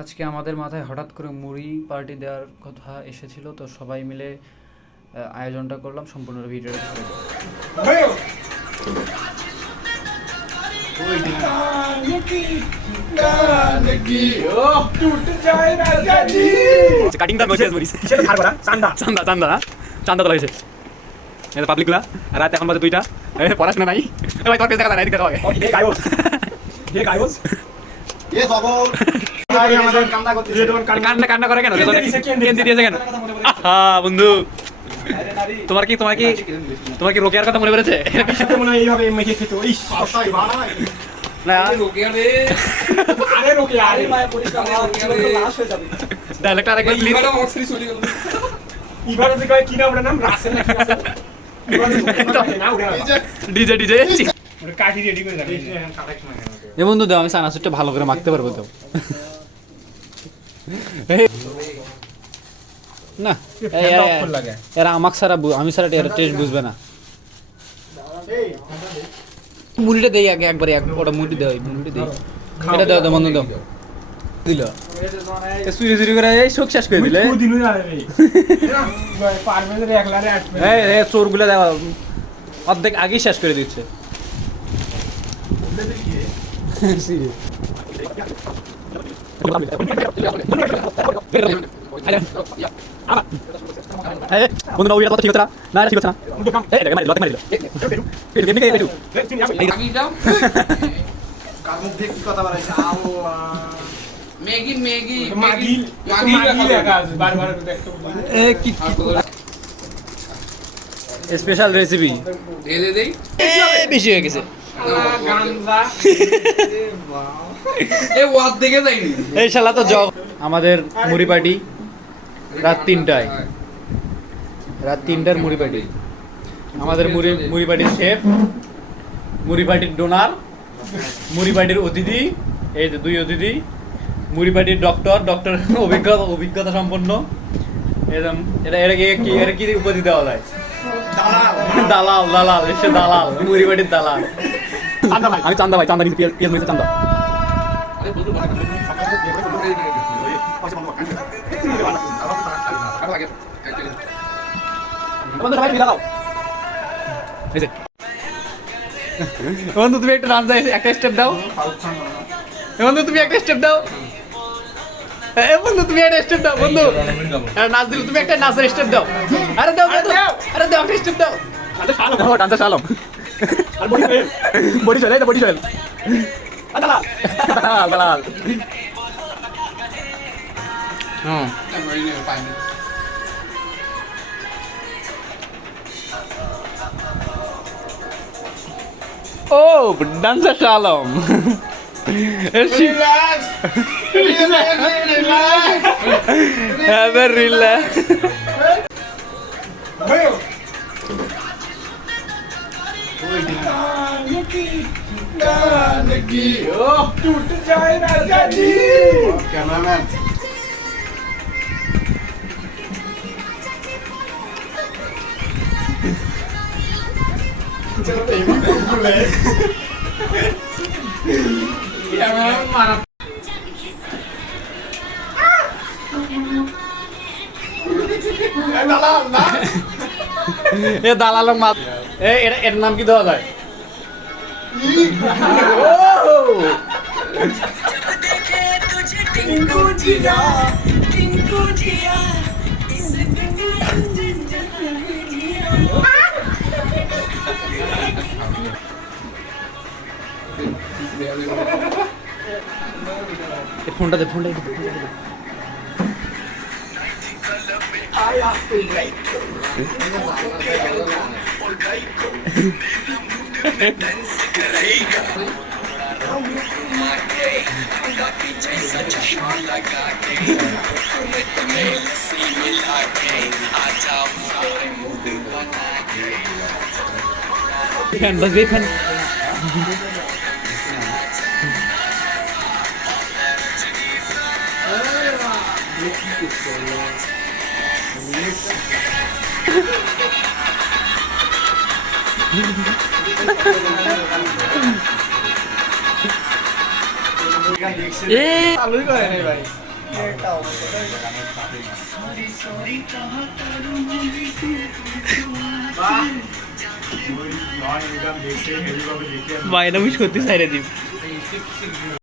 আজকে আমাদের মাথায় হঠাৎ করে মুড়ি পার্টি দেওয়ার কথা এসেছিল, তো সবাই মিলে আয়োজনটা করলাম। সম্পূর্ণ ভিডিওটা দেখে চান্দা তোলা হয়েছে পাবলিকগুলা। রাত এখন বাজে 2টা, পড়াশোনা নাই। ভাই তোর পেজ দেখা যায় না, এদিকে দেখা কান্না করে কেন? দিয়েছে কেন? বন্ধু তোমার কি রোকেয়ার কথা মনে পড়েছে? ডায়লগটা আরেকবার প্লিজ। ডিজে ডিজে এ বন্ধু দাও, আমি সানাসুরটা ভালো করে মাখতে পারবো তো না? এরা আমাকে সারা আমি সারা এর টেস্ট বুঝবে না। মুড়িটা দেই আগে একবারে, ওটা মুড়ি দেয়, মুড়ি দেই। এটা দাও তো বন্ধু, দাও দিল চুরি চুরি করে এই শোক শেষ করে দিলে। চোর গুলা দেওয়া অর্ধেক আগেই শেষ করে দিচ্ছে। বন্ধু ওইটা কথা ঠিক হচ্ছে না, ঠিক হচ্ছে না। স্পেশাল রেসিপি বেশি হয়ে গেছে। এই শালা তো জগ। আমাদের মুড়ি পার্টি রাত 3টায়, রাত 3টার মুড়ি পার্টি। আমাদের মুড়ি পার্টির শেফ, মুড়ি পার্টির ডোনার, মুড়ি পার্টির অতিথি, এই যে 2 অতিথি, মুড়ি পার্টির ডক্টর অভিজ্ঞতা সম্পন্ন। এটা কি উপাধি দেওয়া যায়? দালাল। দালাল এসে দালাল, মুড়ি পার্টির দালাল। আমি চান্দা ভাই, চান্দা পিয়াজ মরিচে চান্দা। বন্ধু তুমি একটা ডান্স একটা স্টেপ দাও। বন্ধু তুমি একটা স্টেপ দাও। বন্ধু তুমি একটা স্টেপ দাও। বন্ধু নাচ দিল, তুমি একটা নাচের স্টেপ দাও। আরে দাও, আরে দাও একটা স্টেপ দাও। ডান্সা শালম বডি চল, এই তো বডি চল। দালাল ও ডান্সা শালম। Have a relax. टूट जाए राजा जी। कैमरामैन দালাল মাছ। এর নাম কি দেওয়া যায়? ফোনটা দে, ফোনটা দে। ফ্যান বাজবে, ফ্যান। চালুই করে নাই ভাই। ভাই এটা আমি সত্যি সাইরে দিব